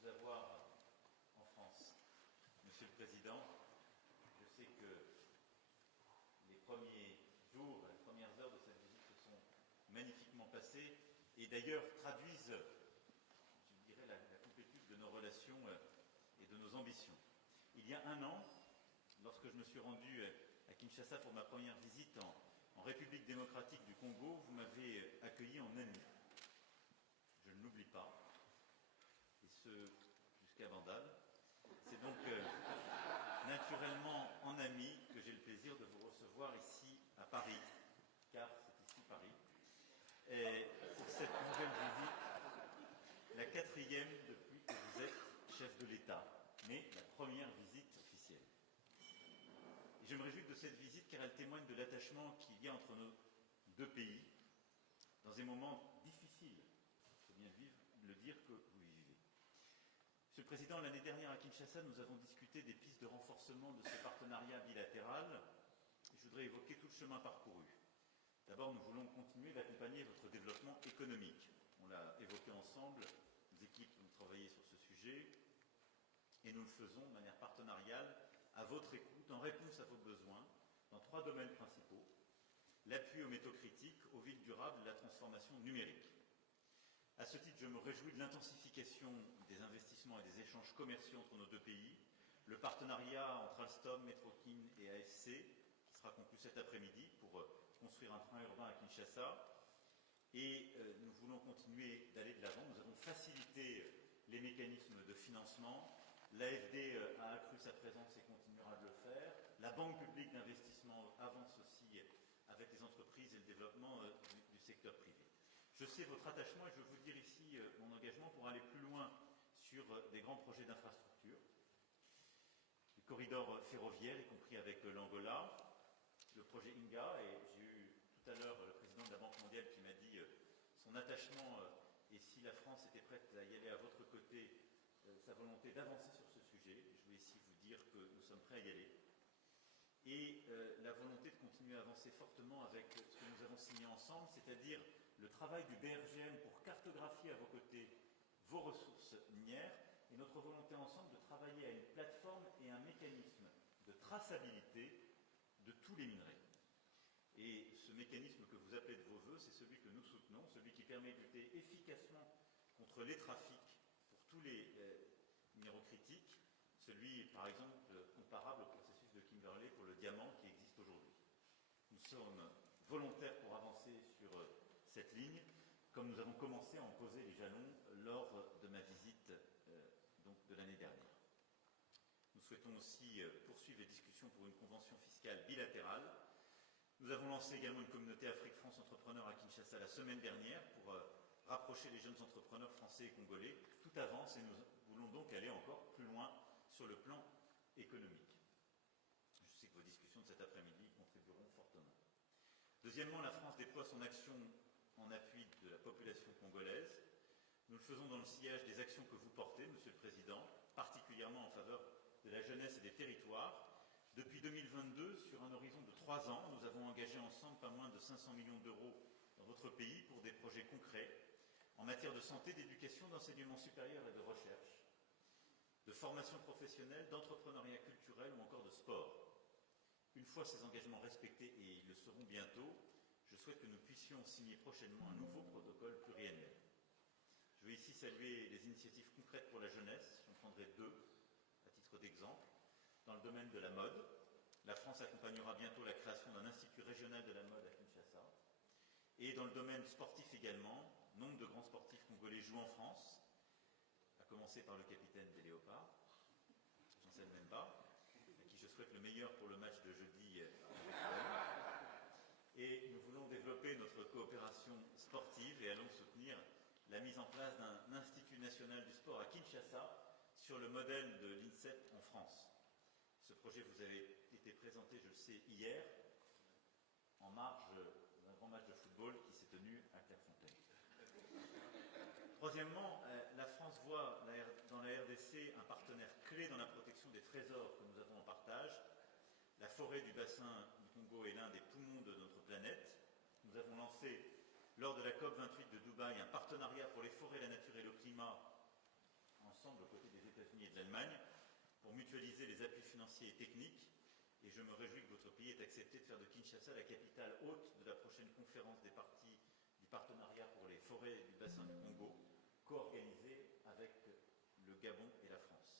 vous avoir en France. Monsieur le Président, je sais que les premiers jours, les premières heures de cette visite se sont magnifiquement passées et d'ailleurs traduisent, je dirais, la complétude de nos relations et de nos ambitions. Il y a un an, lorsque je me suis rendu à Kinshasa pour ma première visite en République démocratique du Congo, vous m'avez accueilli en ami. Je ne l'oublie pas, et ce jusqu'à Bandal. C'est donc naturellement en ami que j'ai le plaisir de vous recevoir ici à Paris, car c'est ici Paris. Et pour cette nouvelle visite, la quatrième depuis que vous êtes chef de l'État, mais la première visite officielle. Et je me réjouis de cette visite car elle témoigne de l'attachement qu'il y a entre nos deux pays dans des moments difficiles, il faut bien le dire, que vous vivez. Monsieur le Président, l'année dernière à Kinshasa, nous avons discuté des pistes de renforcement de ce partenariat bilatéral. Je voudrais évoquer tout le chemin parcouru. D'abord, nous voulons continuer d'accompagner votre développement économique. On l'a évoqué ensemble, nos équipes ont travaillé sur ce sujet, et nous le faisons de manière partenariale, à votre écoute, en réponse à vos besoins, dans 3 domaines principaux: l'appui aux métaux critiques, aux villes durables et la transformation numérique. À ce titre, je me réjouis de l'intensification des investissements et des échanges commerciaux entre nos deux pays, le partenariat entre Alstom, Metrokin et AFC, qui sera conclu cet après-midi pour construire un train urbain à Kinshasa. Et nous voulons continuer d'aller de l'avant. Nous avons facilité les mécanismes de financement. L'AFD a accru sa présence et continuera de le faire. La Banque publique d'investissement avance aussi avec les entreprises et le développement du secteur privé. Je sais votre attachement et je veux vous dire ici mon engagement pour aller plus loin sur des grands projets d'infrastructure, les corridors ferroviaires, y compris avec l'Angola, le projet INGA, et j'ai eu tout à l'heure le président de la Banque mondiale qui m'a dit son attachement et si la France était prête à y aller à votre côté, sa volonté d'avancer sur ce sujet. Je veux ici vous dire que nous sommes prêts à y aller. Et la volonté de continuer à avancer fortement avec ce que nous avons signé ensemble, c'est-à-dire le travail du BRGM pour cartographier à vos côtés vos ressources minières et notre volonté ensemble de travailler à une plateforme et un mécanisme de traçabilité de tous les minerais. Et ce mécanisme que vous appelez de vos voeux, c'est celui que nous soutenons, celui qui permet de lutter efficacement contre les trafics pour tous les minéraux critiques, celui, par exemple, comparable au processus de Kimberley pour le diamant qui existe aujourd'hui. Nous sommes volontaires pour avancer sur cette ligne, comme nous avons commencé à en poser les jalons lors de ma visite donc de l'année dernière. Nous souhaitons aussi poursuivre les discussions pour une convention fiscale bilatérale. Nous avons lancé également une communauté Afrique-France Entrepreneurs à Kinshasa la semaine dernière pour rapprocher les jeunes entrepreneurs français et congolais. Tout avance et nous voulons donc aller encore plus loin sur le plan économique. Je sais que vos discussions de cet après-midi contribueront fortement. Deuxièmement, la France déploie son action en appui de la population congolaise. Nous le faisons dans le sillage des actions que vous portez, Monsieur le Président, particulièrement en faveur de la jeunesse et des territoires. Depuis 2022, sur un horizon de 3 ans, nous avons engagé ensemble pas moins de 500 millions d'euros dans votre pays pour des projets concrets en matière de santé, d'éducation, d'enseignement supérieur et de recherche, de formation professionnelle, d'entrepreneuriat culturel ou encore de sport. Une fois ces engagements respectés, et ils le seront bientôt, je souhaite que nous puissions signer prochainement un nouveau protocole pluriannuel. Je veux ici saluer les initiatives concrètes pour la jeunesse. J'en prendrai 2 à titre d'exemple. Dans le domaine de la mode, la France accompagnera bientôt la création d'un institut régional de la mode à Kinshasa. Et dans le domaine sportif également, nombre de grands sportifs congolais jouent en France, à commencer par le capitaine des Léopards, Jean-Sel Memba, à qui je souhaite le meilleur pour le match de jeudi avec et nous voulons développer notre coopération sportive et allons soutenir la mise en place d'un Institut national du sport à Kinshasa sur le modèle de l'INSEP en France. Ce projet vous avait été présenté, je le sais, hier, en marge d'un grand match de football qui s'est tenu à Clairefontaine. Troisièmement, la France voit dans la RDC un partenaire clé dans la protection des trésors que nous avons en partage. La forêt du bassin du Congo est l'un des poumons de notre planète. Nous avons lancé, lors de la COP28 de Dubaï, un partenariat pour les forêts, la nature et le climat ensemble aux côtés des États-Unis et de l'Allemagne pour mutualiser les appuis financiers et techniques. Et je me réjouis que votre pays ait accepté de faire de Kinshasa la capitale hôte de la prochaine conférence des parties du partenariat pour les forêts du bassin du Congo, co-organisée avec le Gabon et la France.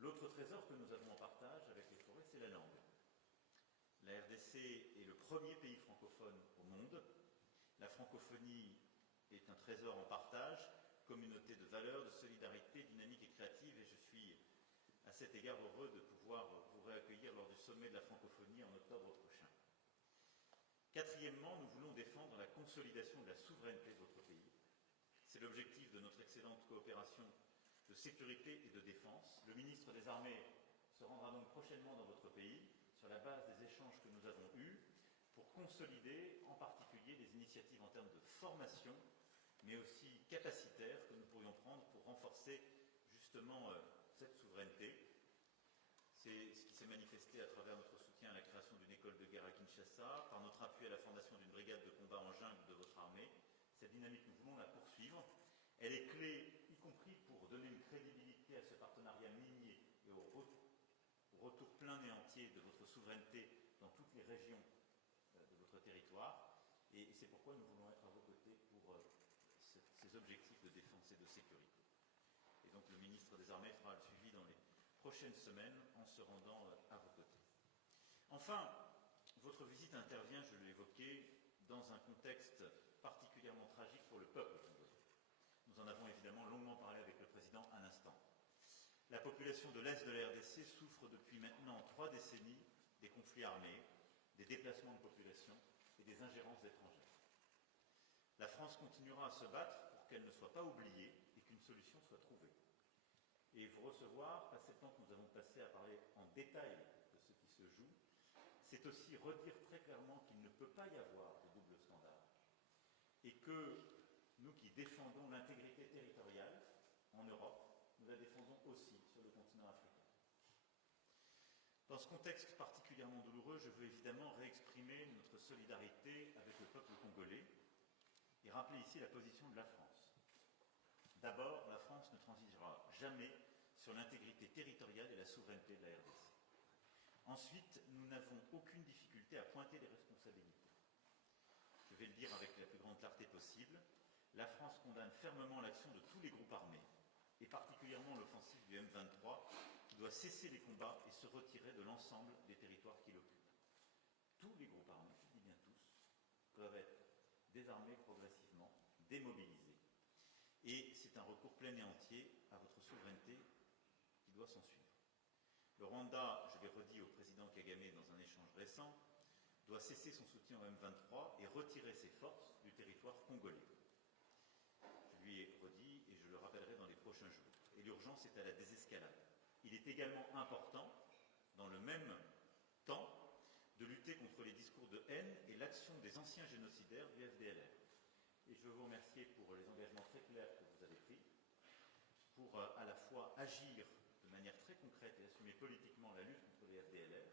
L'autre trésor que nous avons en partage avec les forêts, c'est la langue. La RDC est le premier pays francophone au monde. La francophonie est un trésor en partage, communauté de valeurs, de solidarité, dynamique et créative, et je suis à cet égard heureux de pouvoir vous réaccueillir lors du sommet de la francophonie en octobre prochain. Quatrièmement, nous voulons défendre la consolidation de la souveraineté de votre pays. C'est l'objectif de notre excellente coopération de sécurité et de défense. Le ministre des Armées se rendra donc prochainement dans votre pays sur la base des échanges que nous avons eus pour consolider en particulier les initiatives en termes de formation, mais aussi capacitaires que nous pourrions prendre pour renforcer justement cette souveraineté. C'est ce qui s'est manifesté à travers notre soutien à la création d'une école de guerre à Kinshasa, par notre appui à la fondation d'une brigade de combat en jungle de votre armée. Cette dynamique, nous voulons la poursuivre. Elle est clé, y compris pour donner une crédibilité à ce partenariat minier et au retour plein et entier de votre souveraineté dans toutes les régions de votre territoire. Et c'est pourquoi nous voulons être à vos côtés pour ces objectifs de défense et de sécurité. Et donc le ministre des Armées fera le suivi dans les prochaines semaines en se rendant à vos côtés. Enfin, votre visite intervient, je l'ai évoqué, dans un contexte particulièrement tragique pour le peuple congolais. Nous en avons évidemment longuement parlé avec le président à l'instant. La population de l'Est de la RDC souffre depuis maintenant 3 décennies des conflits armés, des déplacements de population et des ingérences étrangères. La France continuera à se battre pour qu'elle ne soit pas oubliée et qu'une solution soit trouvée. Et vous recevoir, passer le temps que nous avons passé à parler en détail de ce qui se joue, c'est aussi redire très clairement qu'il ne peut pas y avoir de double standard. Et que nous qui défendons l'intégrité territoriale en Europe, nous la défendons aussi sur le continent africain. Dans ce contexte particulièrement douloureux, je veux évidemment réexprimer notre solidarité avec le peuple congolais et rappeler ici la position de la France. D'abord, la France ne transigera jamais sur l'intégrité territoriale et la souveraineté de la RDC. Ensuite, nous n'avons aucune difficulté à pointer les responsabilités. Je vais le dire avec la plus grande clarté possible, la France condamne fermement l'action de tous les groupes armés, et particulièrement l'offensive du M23, qui doit cesser les combats et se retirer de l'ensemble des territoires qu'il occupe. Tous les groupes armés, je dis bien tous, doivent être désarmés progressivement, démobilisés. Et c'est un recours plein et entier à votre souveraineté qui doit s'en suivre. Le Rwanda, je l'ai redit au président Kagame dans un échange récent, doit cesser son soutien au M23 et retirer ses forces du territoire congolais. Je lui ai redit et je le rappellerai dans les prochains jours. Et l'urgence est à la désescalade. Il est également important, dans le même temps, de lutter contre les discours de haine et l'action des anciens génocidaires du FDLR. Et je veux vous remercier pour les engagements très clairs que vous avez pris, pour à la fois agir de manière très concrète et assumer politiquement la lutte contre les FDLR,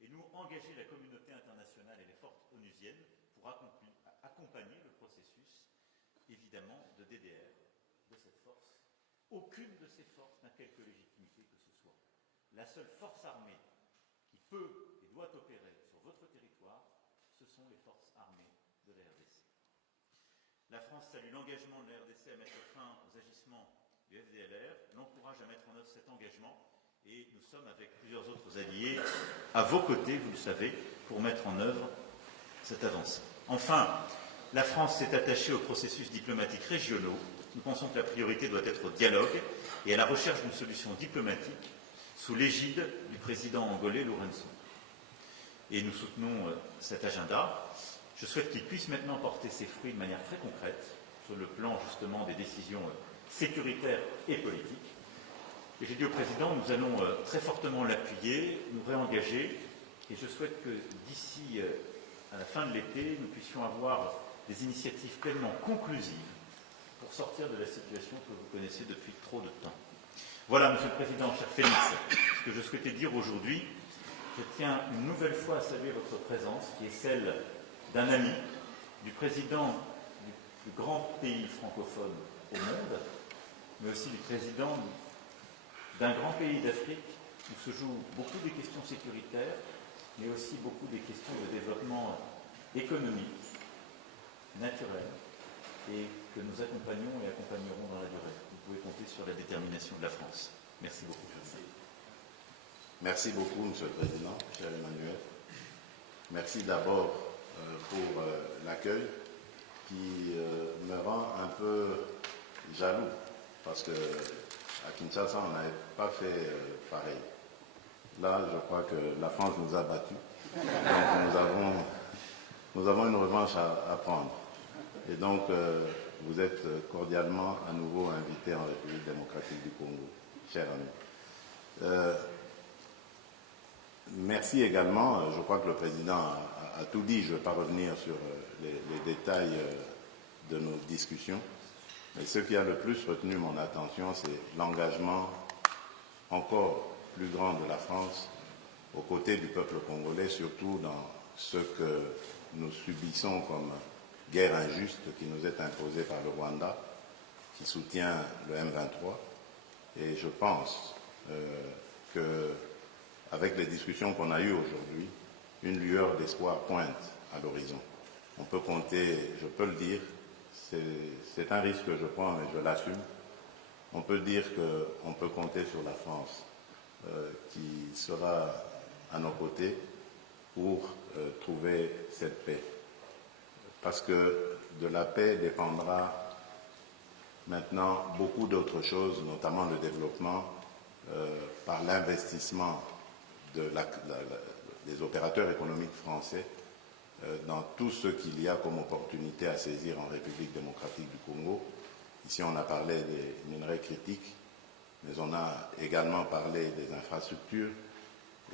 et nous engager la communauté internationale et les forces onusiennes pour accompagner le processus, évidemment, de DDR de cette force. Aucune de ces forces n'a quelque légitimité que ce soit. La seule force armée qui peut et doit opérer sur votre territoire, ce sont les forces armées de la RDC. La France salue l'engagement de la RDC à mettre fin aux agissements du FDLR, l'encourage à mettre en œuvre cet engagement, et nous sommes avec plusieurs autres alliés à vos côtés, vous le savez, pour mettre en œuvre cette avancée. Enfin, la France s'est attachée aux processus diplomatiques régionaux. Nous pensons que la priorité doit être au dialogue et à la recherche d'une solution diplomatique sous l'égide du président angolais Lourenço. Et nous soutenons cet agenda. Je souhaite qu'il puisse maintenant porter ses fruits de manière très concrète sur le plan justement des décisions sécuritaires et politiques. Et j'ai dit au président, nous allons très fortement l'appuyer, nous réengager, et je souhaite que d'ici à la fin de l'été, nous puissions avoir des initiatives pleinement conclusives pour sortir de la situation que vous connaissez depuis trop de temps. Voilà, Monsieur le Président, cher Félix, ce que je souhaitais dire aujourd'hui. Je tiens une nouvelle fois à saluer votre présence, qui est celle d'un ami, du président du plus grand pays francophone au monde, mais aussi du président d'un grand pays d'Afrique où se jouent beaucoup des questions sécuritaires, mais aussi beaucoup des questions de développement économique, naturel, et que nous accompagnons et accompagnerons dans la durée. Vous pouvez compter sur la détermination de la France. Merci beaucoup. Merci beaucoup, Monsieur le Président, cher Emmanuel. Merci d'abord pour l'accueil qui me rend un peu jaloux, parce que à Kinshasa, on n'avait pas fait pareil. Là, je crois que la France nous a battus. Donc nous avons une revanche à prendre. Et donc, vous êtes cordialement à nouveau invité en République démocratique du Congo, cher ami. Merci également, je crois que le Président a tout dit, je ne vais pas revenir sur les détails de nos discussions, mais ce qui a le plus retenu mon attention, c'est l'engagement encore plus grand de la France aux côtés du peuple congolais, surtout dans ce que nous subissons comme guerre injuste qui nous est imposée par le Rwanda, qui soutient le M23. Et je pense qu'avec les discussions qu'on a eues aujourd'hui, une lueur d'espoir pointe à l'horizon. On peut compter, je peux le dire, c'est un risque que je prends, mais je l'assume. On peut dire qu'on peut compter sur la France qui sera à nos côtés pour trouver cette paix. Parce que de la paix dépendra maintenant beaucoup d'autres choses, notamment le développement par l'investissement des opérateurs économiques français dans tout ce qu'il y a comme opportunité à saisir en République démocratique du Congo. Ici, on a parlé des minerais critiques, mais on a également parlé des infrastructures,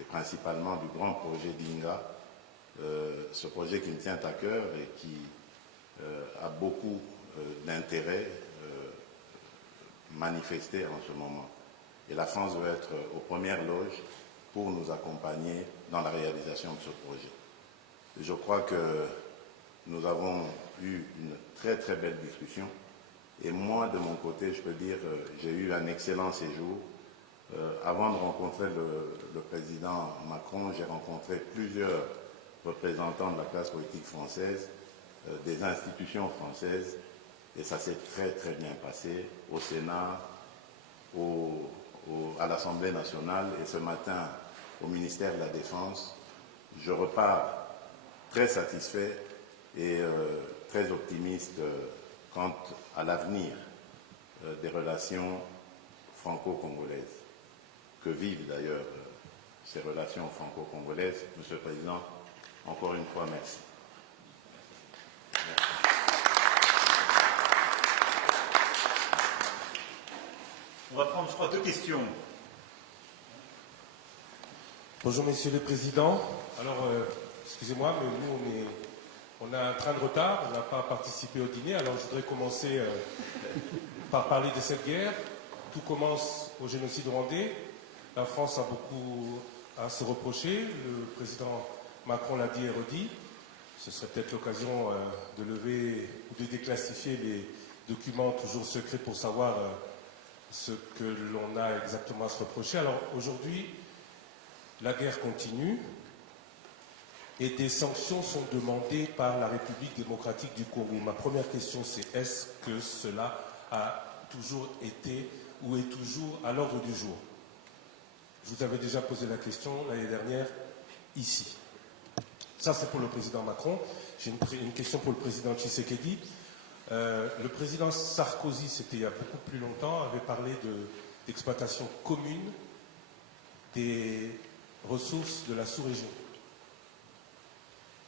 et principalement du grand projet d'Inga, ce projet qui me tient à cœur et qui a beaucoup d'intérêt manifesté en ce moment. Et la France doit être aux premières loges pour nous accompagner dans la réalisation de ce projet. Je crois que nous avons eu une très très belle discussion. Et moi, de mon côté, je peux dire, j'ai eu un excellent séjour. Avant de rencontrer le président Macron, j'ai rencontré plusieurs représentants de la classe politique française, des institutions françaises, et ça s'est très très bien passé au Sénat, à l'Assemblée nationale, et ce matin au ministère de la Défense. Je repars très satisfait et très optimiste quant à l'avenir des relations franco-congolaises. Que vivent d'ailleurs ces relations franco-congolaises. Monsieur le Président, encore une fois, merci. On va prendre, je crois, 2 questions. Bonjour, Monsieur le Président. Alors, excusez-moi, mais nous, on a un train de retard, on n'a pas participé au dîner, alors je voudrais commencer par parler de cette guerre. Tout commence au génocide rwandais. La France a beaucoup à se reprocher. Le président Macron l'a dit et redit. Ce serait peut-être l'occasion de lever ou de déclassifier les documents toujours secrets pour savoir ce que l'on a exactement à se reprocher. Alors aujourd'hui, la guerre continue et des sanctions sont demandées par la République démocratique du Congo. Ma première question, c'est est-ce que cela a toujours été ou est toujours à l'ordre du jour? Je vous avais déjà posé la question l'année dernière, ici. Ça, c'est pour le président Macron. J'ai une question pour le président Tshisekedi. Le président Sarkozy, c'était il y a beaucoup plus longtemps, avait parlé d'exploitation commune des ressources de la sous-région.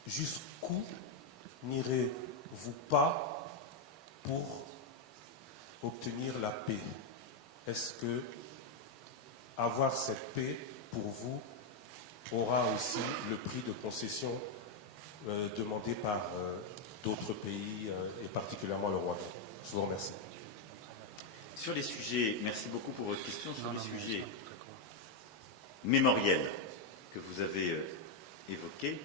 Jusqu'où n'irez-vous pas pour obtenir la paix? Est-ce que avoir cette paix, pour vous, aura aussi le prix de concession demandé par d'autres pays, et particulièrement le Rwanda? Je vous remercie. Sur les sujets, merci beaucoup pour votre question, sur les sujets mémoriels que vous avez évoqués.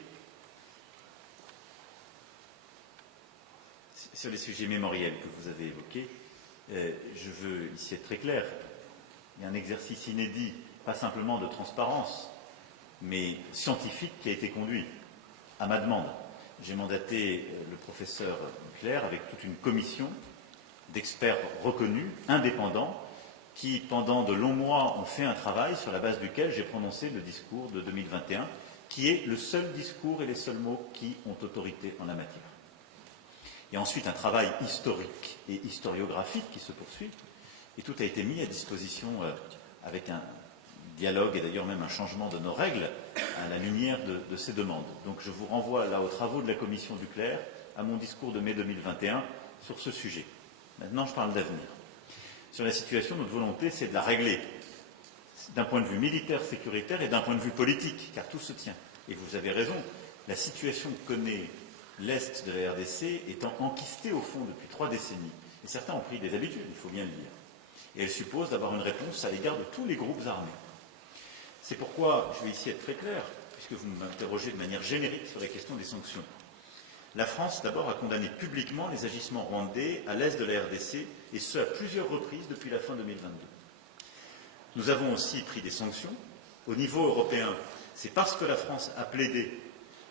Sur les sujets mémoriels que vous avez évoqués, Je veux ici être très clair. Il y a un exercice inédit, pas simplement de transparence, mais scientifique qui a été conduit à ma demande. J'ai mandaté le professeur Claire avec toute une commission d'experts reconnus, indépendants, qui, pendant de longs mois, ont fait un travail sur la base duquel j'ai prononcé le discours de 2021, qui est le seul discours et les seuls mots qui ont autorité en la matière. Il y a ensuite un travail historique et historiographique qui se poursuit, et tout a été mis à disposition avec un dialogue et d'ailleurs même un changement de nos règles à la lumière de ces demandes. Donc je vous renvoie là aux travaux de la commission Duclerc, à mon discours de mai 2021 sur ce sujet. Maintenant, je parle d'avenir. Sur la situation, notre volonté, c'est de la régler d'un point de vue militaire, sécuritaire et d'un point de vue politique, car tout se tient. Et vous avez raison, la situation que connaît l'Est de la RDC étant enquistée au fond depuis 3 décennies. Et certains ont pris des habitudes, il faut bien le dire. Et elle suppose d'avoir une réponse à l'égard de tous les groupes armés. C'est pourquoi je vais ici être très clair, puisque vous m'interrogez de manière générique sur la question des sanctions. La France, d'abord, a condamné publiquement les agissements rwandais à l'est de la RDC, et ce, à plusieurs reprises depuis la fin 2022. Nous avons aussi pris des sanctions. Au niveau européen, c'est parce que la France a plaidé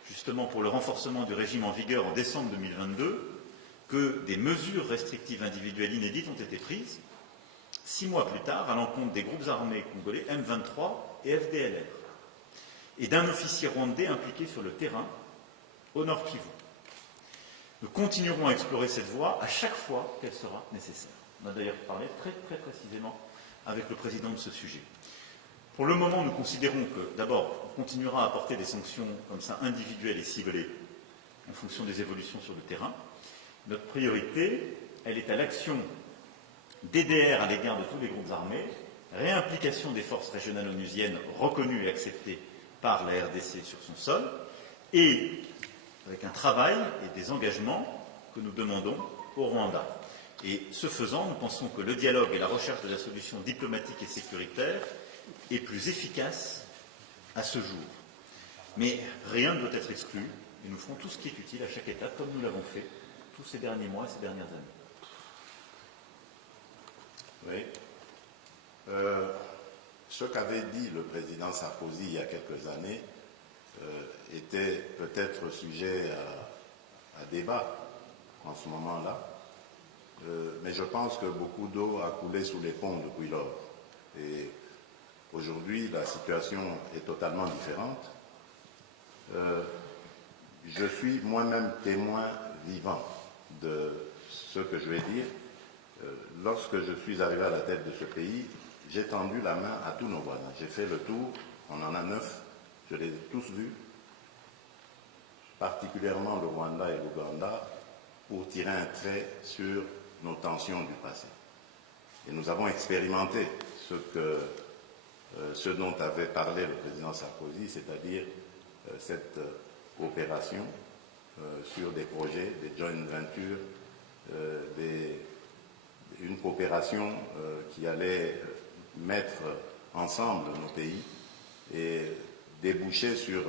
justement pour le renforcement du régime en vigueur en décembre 2022 que des mesures restrictives individuelles inédites ont été prises 6 mois plus tard à l'encontre des groupes armés congolais M23 et FDLR et d'un officier rwandais impliqué sur le terrain au Nord Kivu. Nous continuerons à explorer cette voie à chaque fois qu'elle sera nécessaire. On a d'ailleurs parlé très précisément avec le président de ce sujet. Pour le moment, nous considérons que, d'abord, on continuera à apporter des sanctions comme ça individuelles et ciblées en fonction des évolutions sur le terrain. Notre priorité, elle est à l'action DDR à l'égard de tous les groupes armés, réimplication des forces régionales onusiennes reconnues et acceptées par la RDC sur son sol, et avec un travail et des engagements que nous demandons au Rwanda. Et ce faisant, nous pensons que le dialogue et la recherche de la solution diplomatique et sécuritaire est plus efficace à ce jour. Mais rien ne doit être exclu, et nous ferons tout ce qui est utile à chaque étape, comme nous l'avons fait tous ces derniers mois et ces dernières années. Oui. Ce qu'avait dit le président Sarkozy il y a quelques années était peut-être sujet à débat en ce moment-là, mais je pense que beaucoup d'eau a coulé sous les ponts depuis lors. Et aujourd'hui, la situation est totalement différente. Je suis moi-même témoin vivant de ce que je vais dire. Lorsque je suis arrivé à la tête de ce pays, j'ai tendu la main à tous nos voisins. J'ai fait le tour, on en a 9, je les ai tous vus, particulièrement le Rwanda et l'Ouganda, pour tirer un trait sur nos tensions du passé. Et nous avons expérimenté ce dont avait parlé le président Sarkozy, c'est-à-dire cette coopération sur des projets, des joint ventures, une coopération qui allait mettre ensemble nos pays et déboucher sur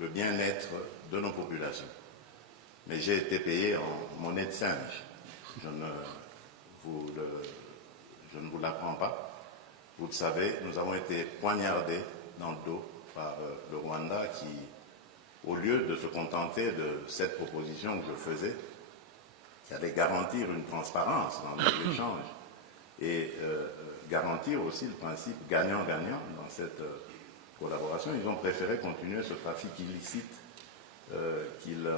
le bien-être de nos populations. Mais j'ai été payé en monnaie de singe. Je ne vous l'apprends pas. Vous le savez, nous avons été poignardés dans le dos par le Rwanda qui, au lieu de se contenter de cette proposition que je faisais, qui allait garantir une transparence dans les échanges et garantir aussi le principe gagnant-gagnant dans cette collaboration, ils ont préféré continuer ce trafic illicite qu'ils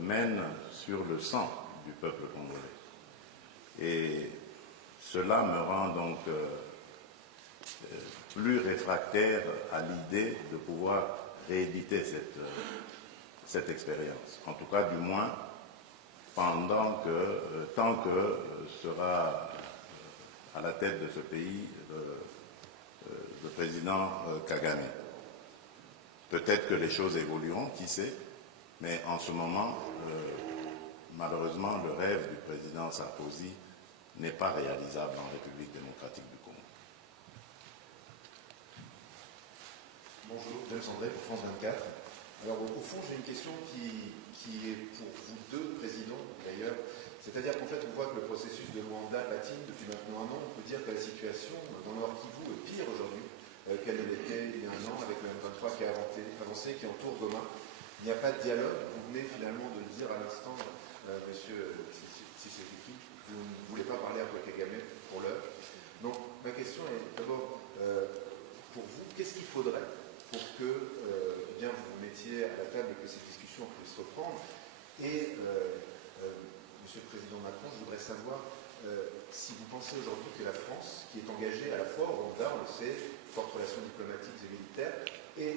mènent sur le sang du peuple congolais. Et cela me rend donc plus réfractaire à l'idée de pouvoir rééditer cette expérience. En tout cas, du moins, tant que sera à la tête de ce pays le président Kagame. Peut-être que les choses évolueront, qui sait, mais en ce moment, malheureusement, le rêve du président Sarkozy n'est pas réalisable en République démocratique du Congo. Bonjour, James André pour France 24. Alors au fond, j'ai une question qui est pour vous deux présidents d'ailleurs. C'est-à-dire qu'en fait, on voit que le processus de Luanda patine depuis maintenant un an. On peut dire que la situation dans le Nord Kivu est pire aujourd'hui qu'elle ne l'était il y a un an, avec le M23 qui a avancé, qui entoure Goma. Il n'y a pas de dialogue. Vous venez finalement de le dire à l'instant, monsieur Tshisekedi, vous ne voulez pas parler à Paul Kagame pour l'heure. Donc ma question est d'abord, pour vous, qu'est-ce qu'il faudrait pour que eh bien, vous vous mettiez à la table et que ces discussions puissent reprendre? Et monsieur le Président Macron, je voudrais savoir si vous pensez aujourd'hui que la France, qui est engagée à la fois au Rwanda, on le sait, fortes relations diplomatiques et militaires, et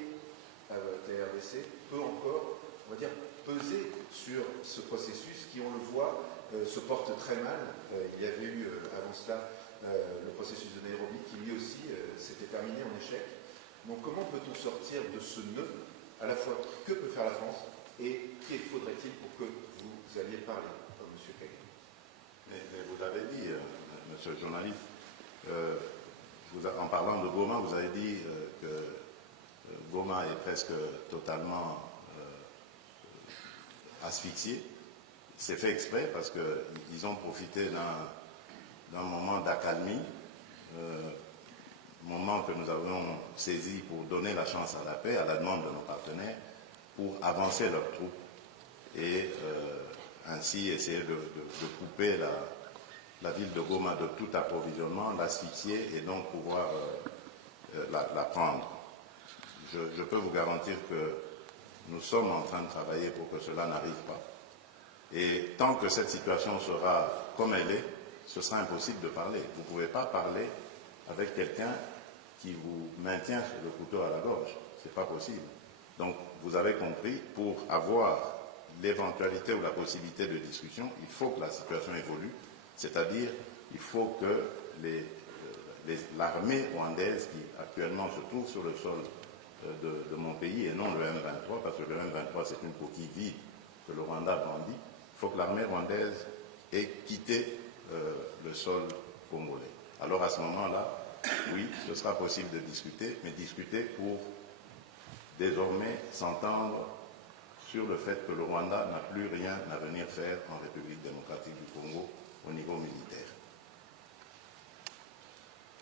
avec la RDC, peut encore, on va dire, peser sur ce processus qui, on le voit, se porte très mal. Il y avait eu avant cela le processus de Nairobi qui lui aussi s'était terminé en échec. Donc comment peut-on sortir de ce nœud, à la fois que peut faire la France et qu'il faudrait-il pour que vous alliez parler, M. Kagame? Mais vous avez dit, monsieur le journaliste, en parlant de Goma, vous avez dit que Goma est presque totalement asphyxié. C'est fait exprès parce qu'ils ont profité d'un moment d'accalmie, moment que nous avons saisi pour donner la chance à la paix, à la demande de nos partenaires, pour avancer leurs troupes et ainsi essayer de couper la ville de Goma de tout approvisionnement, l'asphyxier et donc pouvoir la prendre. Je peux vous garantir que nous sommes en train de travailler pour que cela n'arrive pas. Et tant que cette situation sera comme elle est, ce sera impossible de parler. Vous ne pouvez pas parler avec quelqu'un qui vous maintient le couteau à la gorge. Ce n'est pas possible. Donc, vous avez compris, pour avoir l'éventualité ou la possibilité de discussion, il faut que la situation évolue. C'est-à-dire, il faut que l'armée rwandaise qui actuellement se trouve sur le sol de mon pays et non le M23, parce que le M23 c'est une coquille vide que le Rwanda brandit, il faut que l'armée rwandaise ait quitté le sol congolais. Alors à ce moment-là, oui, ce sera possible de discuter, mais discuter pour désormais s'entendre sur le fait que le Rwanda n'a plus rien à venir faire en République démocratique du Congo au niveau militaire.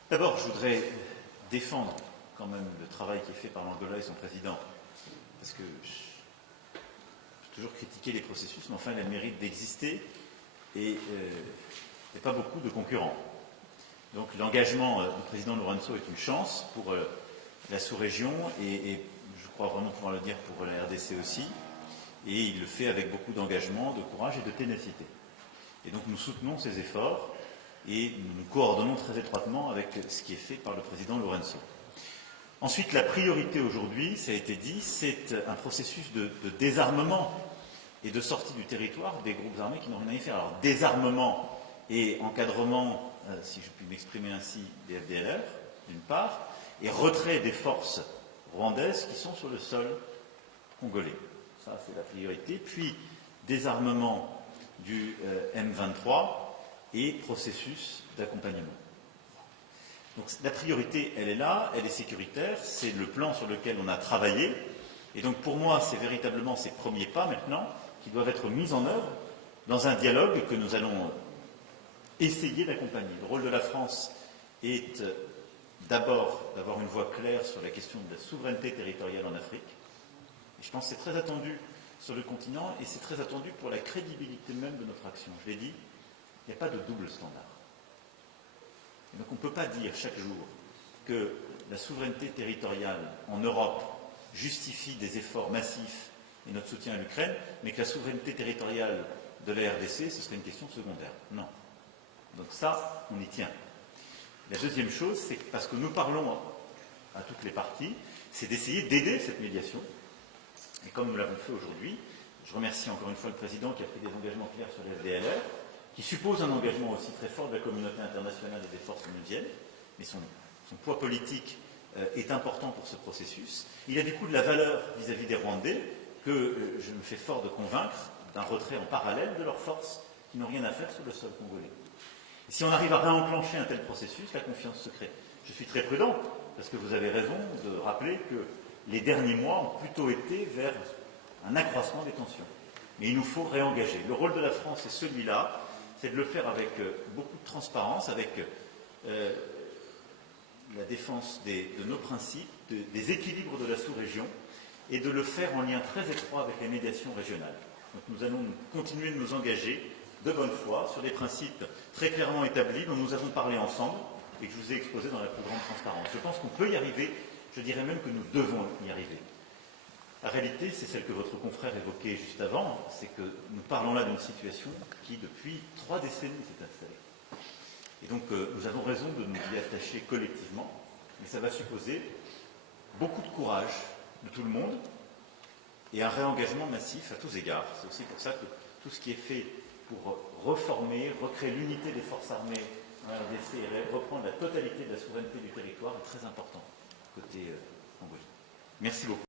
D'abord, je voudrais défendre quand même le travail qui est fait par l'Angola et son président, parce que j'ai toujours critiqué les processus, mais enfin, il a le mérite d'exister et il n'y a pas beaucoup de concurrents. Donc l'engagement du président Lourenço est une chance pour la sous-région et je crois vraiment pouvoir le dire pour la RDC aussi, et il le fait avec beaucoup d'engagement, de courage et de ténacité. Et donc nous soutenons ces efforts et nous nous coordonnons très étroitement avec ce qui est fait par le président Lourenço. Ensuite, la priorité aujourd'hui, ça a été dit, c'est un processus de désarmement et de sortie du territoire des groupes armés qui n'ont rien à y faire. Alors, désarmement et encadrement, si je puis m'exprimer ainsi, des FDLR, d'une part, et retrait des forces rwandaises qui sont sur le sol congolais. Ça, c'est la priorité. Puis, désarmement du M23 et processus d'accompagnement. Donc la priorité, elle est là, elle est sécuritaire, c'est le plan sur lequel on a travaillé. Et donc pour moi, c'est véritablement ces premiers pas maintenant qui doivent être mis en œuvre dans un dialogue que nous allons essayer d'accompagner. Le rôle de la France est d'abord d'avoir une voix claire sur la question de la souveraineté territoriale en Afrique. Et je pense que c'est très attendu sur le continent et c'est très attendu pour la crédibilité même de notre action. Je l'ai dit, il n'y a pas de double standard. Et donc on ne peut pas dire chaque jour que la souveraineté territoriale en Europe justifie des efforts massifs et notre soutien à l'Ukraine, mais que la souveraineté territoriale de la RDC, ce serait une question secondaire. Non. Donc ça, on y tient. La deuxième chose, c'est que parce que nous parlons à toutes les parties, c'est d'essayer d'aider cette médiation. Et comme nous l'avons fait aujourd'hui, je remercie encore une fois le Président qui a pris des engagements clairs sur les FDLR, qui suppose un engagement aussi très fort de la communauté internationale et des forces onusiennes, mais son poids politique est important pour ce processus. Il a du coup de la valeur vis-à-vis des Rwandais que je me fais fort de convaincre d'un retrait en parallèle de leurs forces qui n'ont rien à faire sur le sol congolais. Et si on arrive à réenclencher un tel processus, la confiance se crée. Je suis très prudent, parce que vous avez raison de rappeler que les derniers mois ont plutôt été vers un accroissement des tensions. Mais il nous faut réengager. Le rôle de la France est celui-là, c'est de le faire avec beaucoup de transparence, avec la défense de nos principes, des équilibres de la sous-région, et de le faire en lien très étroit avec les médiations régionales. Donc nous allons continuer de nous engager de bonne foi sur des principes très clairement établis dont nous avons parlé ensemble et que je vous ai exposés dans la plus grande transparence. Je pense qu'on peut y arriver, je dirais même que nous devons y arriver. La réalité, c'est celle que votre confrère évoquait juste avant, c'est que nous parlons là d'une situation qui, depuis 3 décennies, s'est installée. Et donc, nous avons raison de nous y attacher collectivement, mais ça va supposer beaucoup de courage de tout le monde et un réengagement massif à tous égards. C'est aussi pour ça que tout ce qui est fait pour reformer, recréer l'unité des forces armées en RDC et reprendre la totalité de la souveraineté du territoire est très important côté Mongolie. Merci beaucoup.